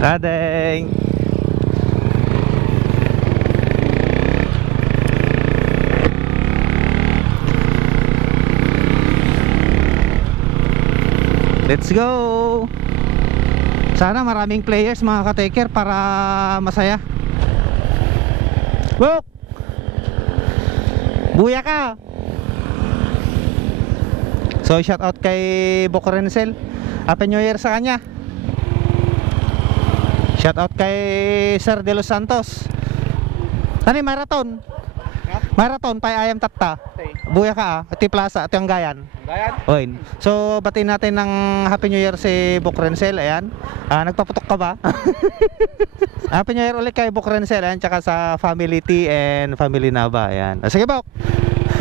Dadeng. Let's go. Sana maraming players mga ka-taker para masaya. Buk! Buya ka. So shout out kay Buk Renzel. Happy New Year sa kanya. Shout out kay Sir De Los Santos. Ano marathon? Marathon pa ayam tatta. Buya ka ati plaza ati ang gayan. Oin. So batiin natin ng Happy New Year si Buk Renzel. Ayan. Nagpaputok ka ba? Happy New Year ulit kay Buk Renzel. Ayan, tsaka sa Family T and Family Nava. Ayan. Sige Buk.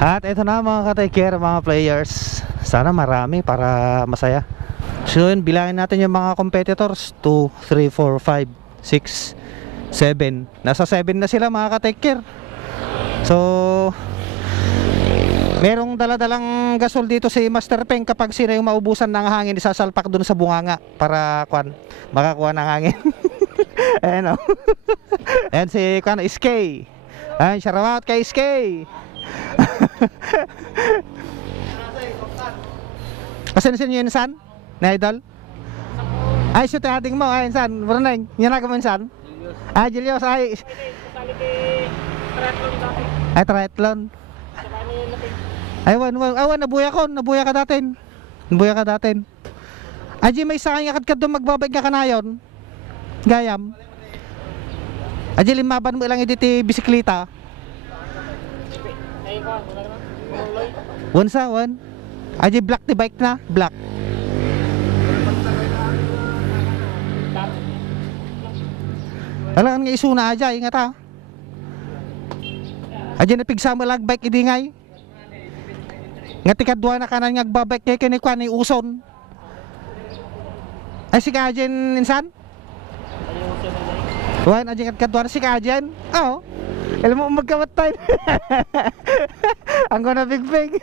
At ito na mga ka-take care, mga players. Sana marami para masaya. So yun, bilangin natin yung mga competitors. 2, 3, 4, 5, 6, 7. Nasa 7 na sila mga ka-take care. So merong daladalang gasol dito si Master Peng. Kapag sila yung maubusan ng hangin, isasalpak dun sa bunganga para makakuha ng hangin. Ayan o. Ayan si SK. Ayan, shoutout kay SK. Pasensin nyo yun San? Na idol? Ay, shoot ating mo. Ay, San, Bruneng. Yan na mo San? Ay, Julius. Ay, triathlon. Ay, wan, nabuya ko. Nabuya ka datin. Aji, may sakang yakad ka doon magbabay ka kanayon. Gayam. Aji, limaban mo ilang editi bisikleta. Wan. Aji, black di bike na. Black. Alam nga isuna aja, ingat ha. Aji, napigsa mo lang bike idingay. Nga tikadwa na kanan nga agbabike kay kinikwan ni uson. Ay si Kajen insan? Wan aji kadwa na si Kajen. Oo. Alam mo magkamatay. Ang gonna big.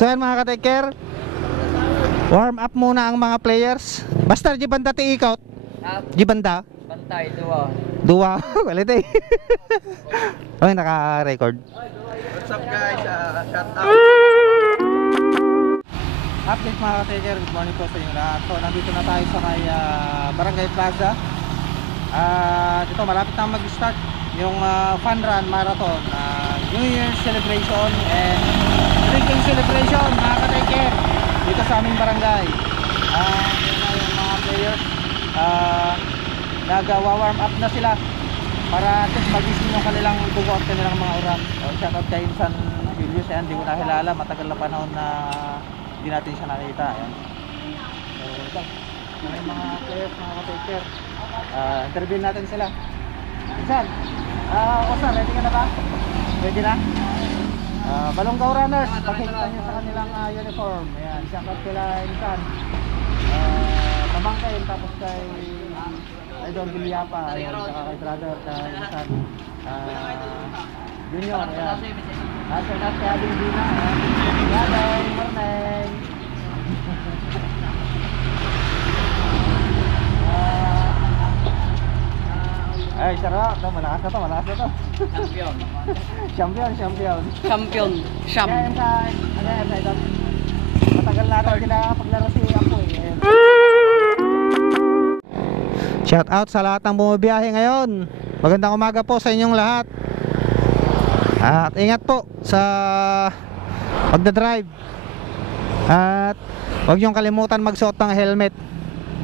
So yan mga ka-take care. Warm up muna ang mga players. Basta di banda ti ikot. Di banda. Bantay Dua. Quality. Okay, naka-record. What's up guys? Shout out. Update mga ka-taker, good morning po sa inyo lahat. So nandito na tayo sa may Barangay Plaza. Ito malapit na mag-start yung fun run marathon, New Year's celebration and drinking celebration mga ka-taker dito sa aming barangay. Yun na yung mga players, nag-warm up na sila para at least magising yung kanilang dugo at kanilang mga urat. Shout out kay Insan Julius, yan, hindi ko nakilala, matagal na panahon na hindi natin siya nakita. Ayan. So ito, may mga players mga ka-taker. Interview natin sila. Insan, Osa, ready ka na ba? Ready na? Balonggaw runners, pakikita nyo sa kanilang uniform. Ayan, shout out kila Insan. Pamangkin, tapos kay Idol Villapa, ayan, saka kay brother, kay Insan Junior, ayan. Shout out kay Ading Dina, ayan. Ayan, morning. Ay, sarap. Malakas na to. Champion. Champion. Ayan, Idol. Matagal natin sila paglaro si Apoy. Shout out sa lahat ng bumabiyahe ngayon. Magandang umaga po sa inyong lahat. At ingat po sa pagdadrive. At huwag niyong kalimutan magsuot ng helmet.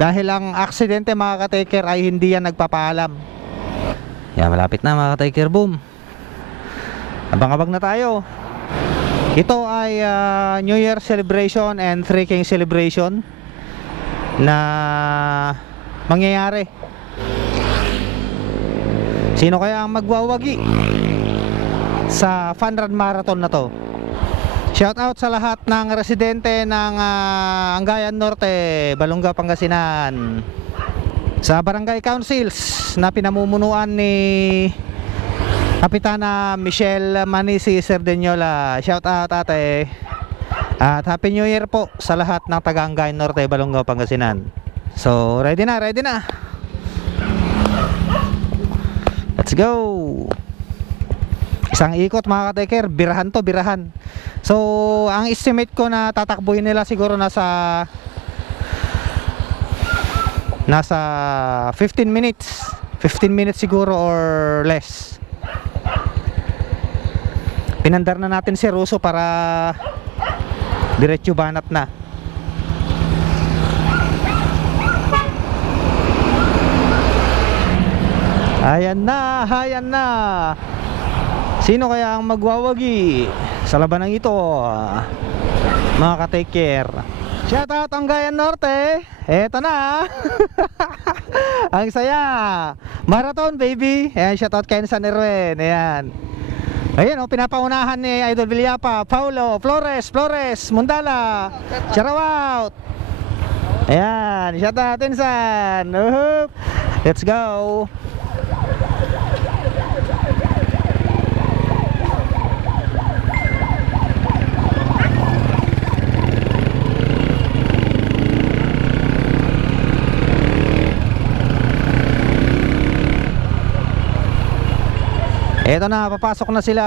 Dahil ang aksidente mga ka-taker ay hindi yan nagpapaalam. Yan, malapit na mga ka-taker, boom. Abang-abang na tayo. Ito ay New Year celebration and Three Kings celebration na mangyayari. Sino kaya ang magwawagi sa Fun Run Marathon na to? Shout out sa lahat ng residente ng Angayan Norte, Balonga, Pangasinan. Sa barangay councils na pinamumunuan ni Kapitana Michelle Manisi Serdeniola. Shout out ate. At Happy New Year po sa lahat ng taga Angayan Norte, Balonga, Pangasinan. So ready na, ready na. Let's go. Isang ikot mga ka-taker, birahan to, birahan. So ang estimate ko na tatakbuhin nila siguro nasa 15 minutes. 15 minutes siguro or less. Pinandar na natin si Russo para diretso banat na. Ayan na, ayan na. Sino kaya ang magwawagi sa labanang ito, mga ka-take care? Shoutout ang Gayan Norte. Eto na. Ang saya. Marathon baby. Ayan, shoutout kay San Erwin. Ayan. Ayan o, pinapaunahan ni Idol Villapa, Paulo, Flores, Mundala, Charawout. Ayan, shoutout Insan. Let's go. Eto na, papasok na sila.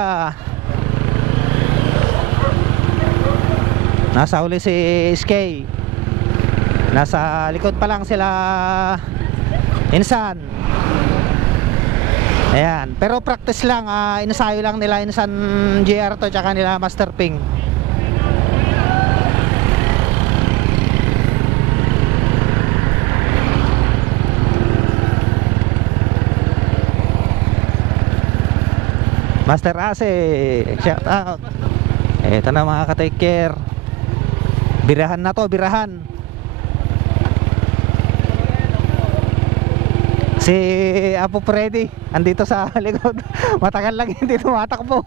Nasa uli si SK. Nasa likod pa lang sila Insan. Ayan, pero practice lang, inasayo lang nila Insan JR to tsaka nila Master Ping. Master Ase, shout out. Eto na mga ka-take care. Birahan na to, birahan. Si Apo Freddy andito sa likod. Matagal lang hindi tumatakbo.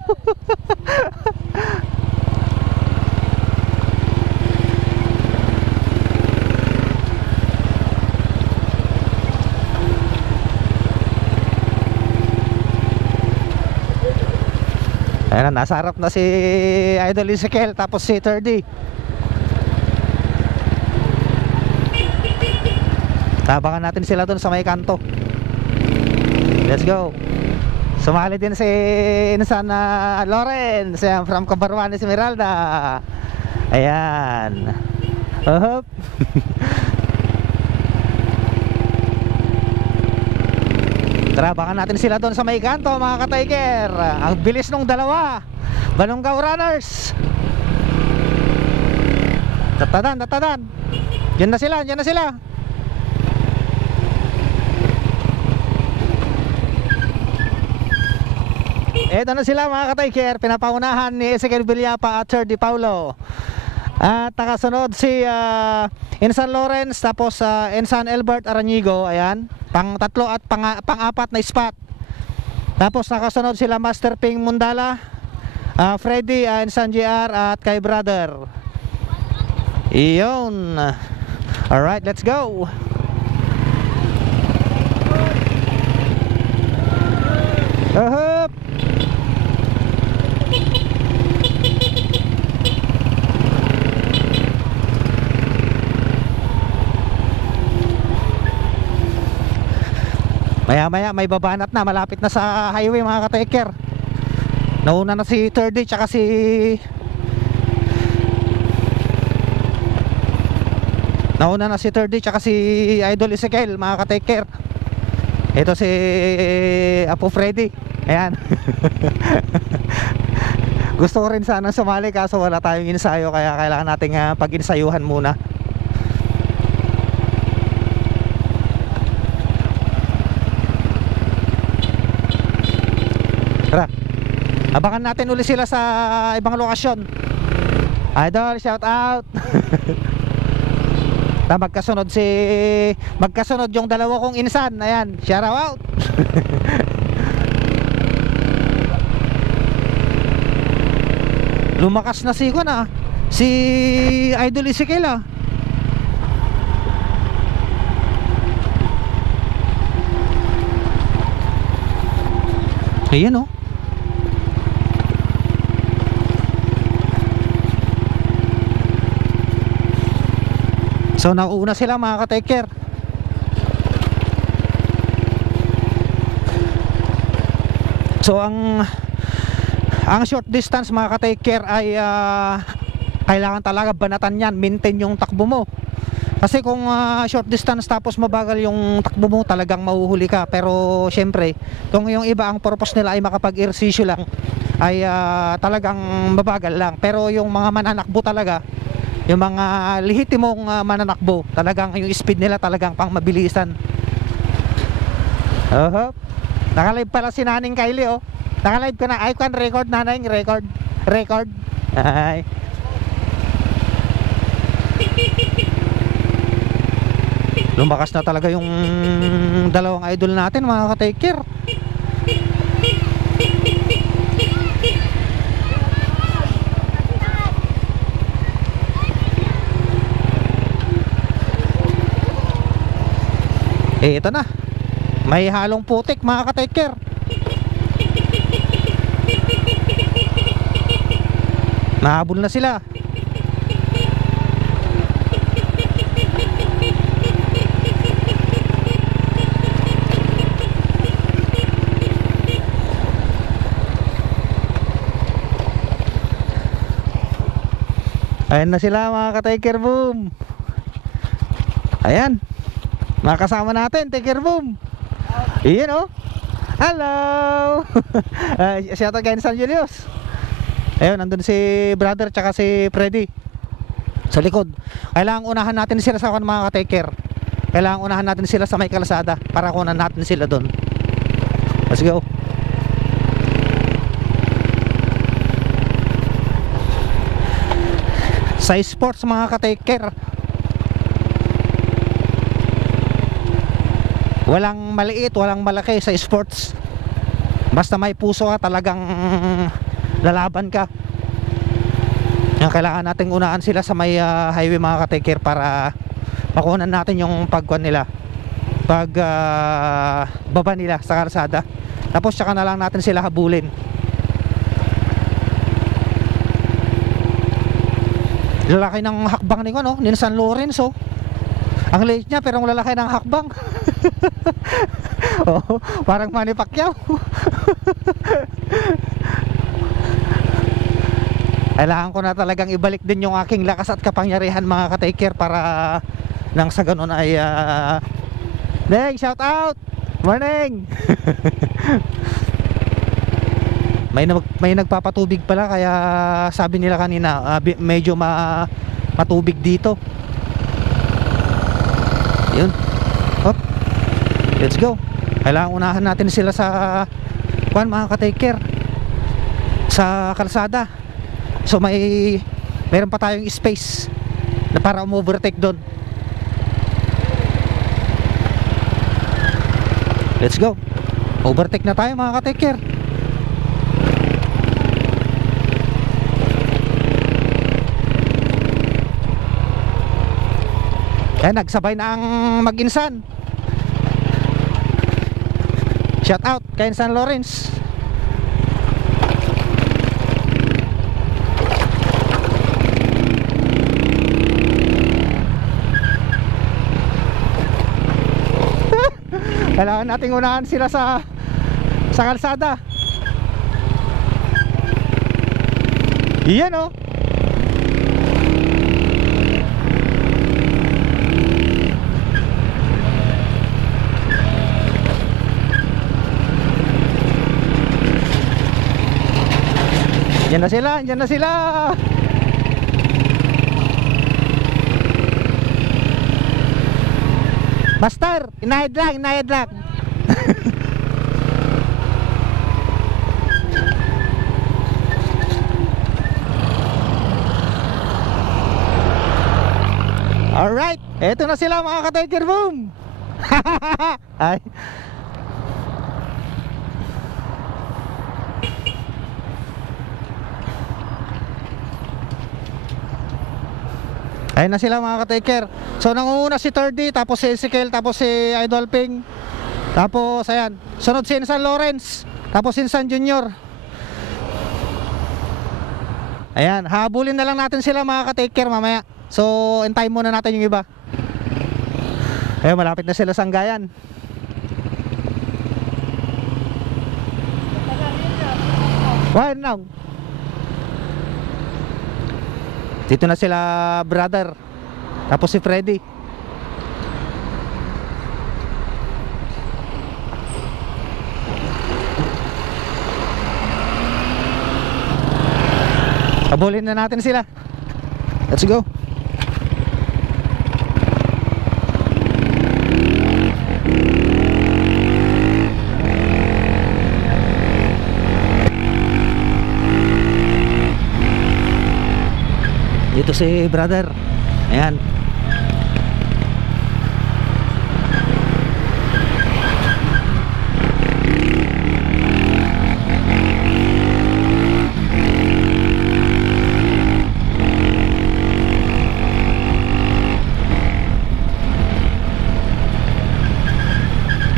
Ayan na, nasa harap na si Idol Ezekiel, tapos si 30. Tabangan natin sila dun sa may kanto. Let's go. Sumali din si Insan Lawrence from Cabarwan, Esmeralda. Ayan. Tara, baka natin sila doon sa may kanto mga ka-taker. Ang bilis nung dalawa Balongaw runners. Tatadan, tatadan. Diyan na sila, diyan na sila. Eto na sila mga ka-taker. Pinapaunahan ni Ezekiel Villapa at Sir Di Paulo. At nakasunod si Insan Lawrence, tapos Insan Albert Aranigo. Ayan, pang tatlo at pang apat na spot. Tapos nakasunod sila Master Ping Mundala, Freddy, Insan JR at kay Brother. Iyon. Alright, let's go. Hup. Maya maya may babanat na, malapit na sa highway mga ka-taker. Nauna na si 30 tsaka si Nauna na si 30 tsaka si Idol Ezekiel mga ka-taker. Ito si Apo Freddy. Ayan. Gusto ko rin sana sumali kaso wala tayong ensayo, kaya kailangan nating pag-ensayuhan muna. Tara, abangan natin uli sila sa ibang lokasyon. Idol, shout out. Magkasunod yung dalawa kong insan. Ayan, shout out. Lumakas na si Idol Ezekiel Ayan oh. So nauuna sila mga ka-taker. So ang short distance mga ka-take care ay kailangan talaga banatan yan, maintain yung takbo mo. Kasi kung short distance tapos mabagal yung takbo mo, talagang mahuhuli ka. Pero syempre, kung yung iba ang purpose nila ay makapag-ersisyo lang, ay talagang mabagal lang. Pero yung mga mananakbo talaga, yung mga lehitimong mananakbo, talagang yung speed nila talagang pang mabilisan. Nakalive pala si Naning Kylie, oh. Nakalive ka na. I can record, Naning, record. Ay. Lumakas na talaga yung dalawang idol natin mga ka-take care. Ito na. May halong putik mga ka-take care. Nahabol na sila. Ayan na sila mga ka-take care, boom. Ayan, makasama natin, take care, boom. Iyan, oh. Hello. Shoutout kay San Julius. Ayun, nandun si brother tsaka si Freddy sa likod. Kailangan unahan natin sila sa mga ka-take care. Kailangan unahan natin sila sa may kalsada para kunan natin sila doon. Let's go. Sa sports mga ka-take care, walang maliit, walang malaki sa sports. Basta may puso ka, talagang lalaban ka. Yung kailangan nating unahan sila sa may highway mga ka-take care para makunan natin yung pagkuhan nila, pag baba nila sa kalsada. Tapos saka na lang natin sila habulin. Lalaki ng hakbang ni ko, no? Ni San Lorenzo. Ang late niya pero ang lalaki ng hakbang. Oh, parang Manny Pacquiao. Kailangan ko na talagang ibalik din yung aking lakas at kapangyarihan mga ka-take care para nang sa ganun ay Deng, shout out! Morning! May nagpapatubig pala, kaya sabi nila kanina medyo matubig dito. Yun. Hop. Let's go. Kailangan unahan natin sila sa mga ka-take care, sa kalsada. So meron pa tayong space na para overtake doon. Let's go. Overtake na tayo mga ka-take care. Kaya nagsabay na ang mag-insan. Shout out kay San Lawrence. Kailangan nating unahan sila sa kalsada. Iyan, oh. Diyan na sila. Master, inahid lang. Alright, eto na sila mga ka-take boom. Ay. Ayun na sila mga ka-take care. So nangunguna si Thirdy, tapos si Ezekiel, tapos si Idol Ping, tapos ayan, sunod si San Lawrence, tapos si San Junior. Ayan, habulin na lang natin sila mga ka-take care mamaya. So antayin muna natin yung iba. Ayun, malapit na sila sa Gayan. Why now? Dito na sila brother. Tapos si Freddy. Habulin na natin sila. Let's go. Dito si brother. Ayan.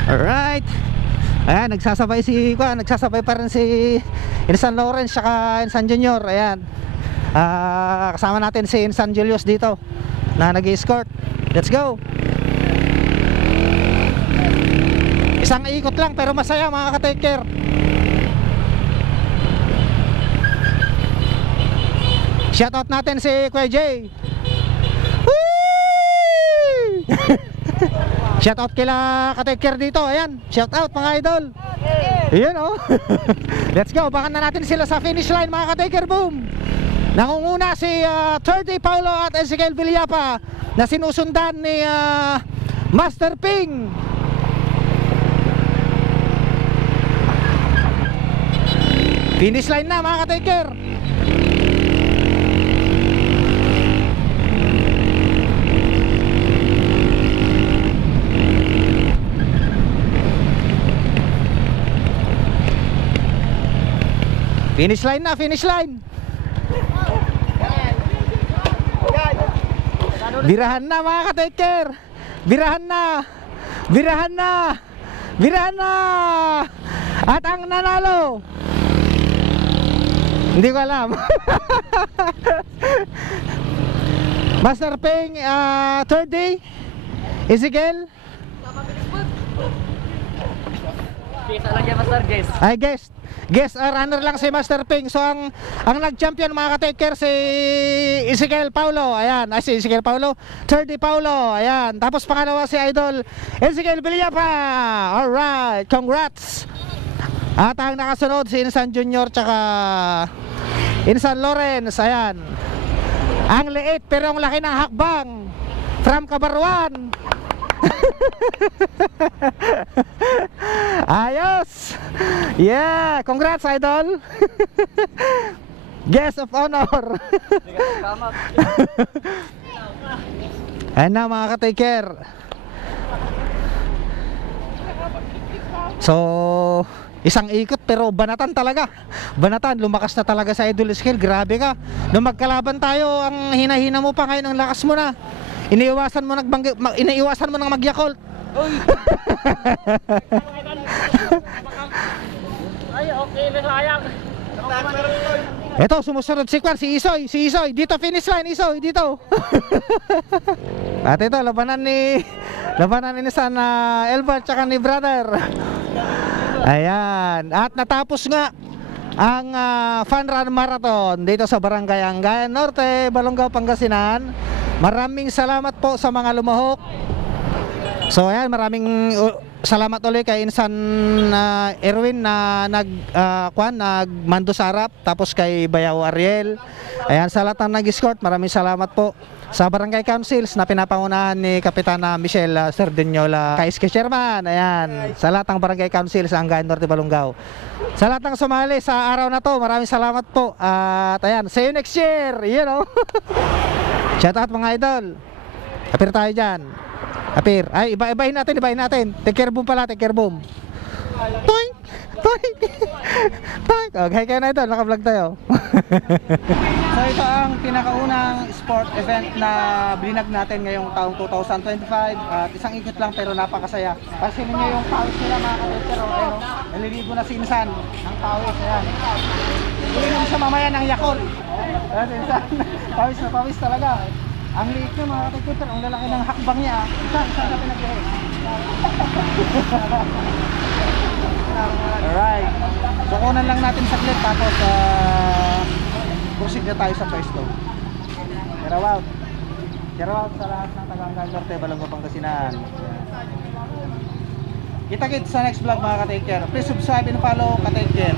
Alright. Ayan, nagsasabay pa rin si Insan Lawrence saka Insan Junior. Ayan. Kasama natin si Insan Julius dito na nag-escort. Let's go. Isang ikot lang pero masaya mga ka-take care. Shoutout natin si Kuya Jay. Shoutout kila ka-take care dito. Ayan, shoutout mga idol. Ayan oh. Let's go, baka na natin sila sa finish line mga ka-take care. Boom. Nangunguna si 30 Paulo at Ezekiel Villapa na sinusundan ni Master Ping. Finish line na mga ka-taker. Finish line na, finish line. Birahan na mga ka-taker. Birahan na. Birahan na. Birahan na. At ang nanalo, hindi ko alam. Master Ping, 30 Ezekiel. Kita lang yan, Master Guest. Ay, guest runner lang si Master Ping. So ang nag-champion mga ka-taker si Ezekiel Paulo. Ayan, ay si Ezekiel Paulo, 30 Paulo. Ayan, tapos pangalawa si Idol Ezekiel Villapa. Alright, congrats. At ang nakasunod si Insan Junior tsaka Insan Lawrence. Ayan, ang liit pero ang laki ng hakbang from Kabarwan. Ayos. Yeah, congrats Idol. Guest of honor. Ayan na mga ka-taker. So isang ikot pero banatan talaga. Banatan, lumakas na talaga sa Idol Ezekiel. Grabe ka. Nung magkalaban tayo, ang hina-hina mo pa, ngayon ang lakas mo na. Iniiwasan mo ng mag-Yakult. Ay, okay, sayang. Ito, sumusunod si Kwan, si Isoy. Dito finish line, Isoy, dito. At ito, labanan ni San Elbert tsaka ni brother. Ayan, at natapos nga ang Fun Run Marathon dito sa Barangay Angayan Norte, Balongaw, Pangasinan. Maraming salamat po sa mga lumahok. So ayan, maraming salamat ulit kay Insan Erwin na nagmando sa harap, tapos kay Bayaw Ariel. Ayan, sa lahat ng nag-escort, maraming salamat po. Sa Barangay Councils na pinapangunahan ni Kapitana Michelle Sardiniola, kay Iske Chairman. Ayan, sa lahat ng Barangay Councils sa Angayan Norte, Balongaw. Sa lahat ng sumali sa araw na to, maraming salamat po. At ayan, see you next year. You know. Shout out mga idol. Apir tayo dyan. Apir. Ay, ibahin natin. Take care boom pala, take care boom. Toy! Okay kayo na idol, naka-vlog tayo. So ito ang pinakaunang sport event na blinag natin ngayong taong 2025. At isang ikot lang pero napakasaya. Pansinin nyo yung pawis nila mga ka-taker. Naliligo na si Insan ng pawis. Ayan. Ulinom siya mamaya ng Yakult. Ayan, Insan. Pawis na pawis talaga. Ang liit nyo mga ka-taker. Ang lalaki ng hakbang niya. Insan ka pinag-ihay. Alright. So Bakunan lang natin saglit tapos proceed na tayo sa pwesto. Share out sa lahat ng taga-Hanggang Norte, Balongo, Pangasinan. Kita-kits sa next vlog mga ka-take care. Please subscribe and follow ka-take care.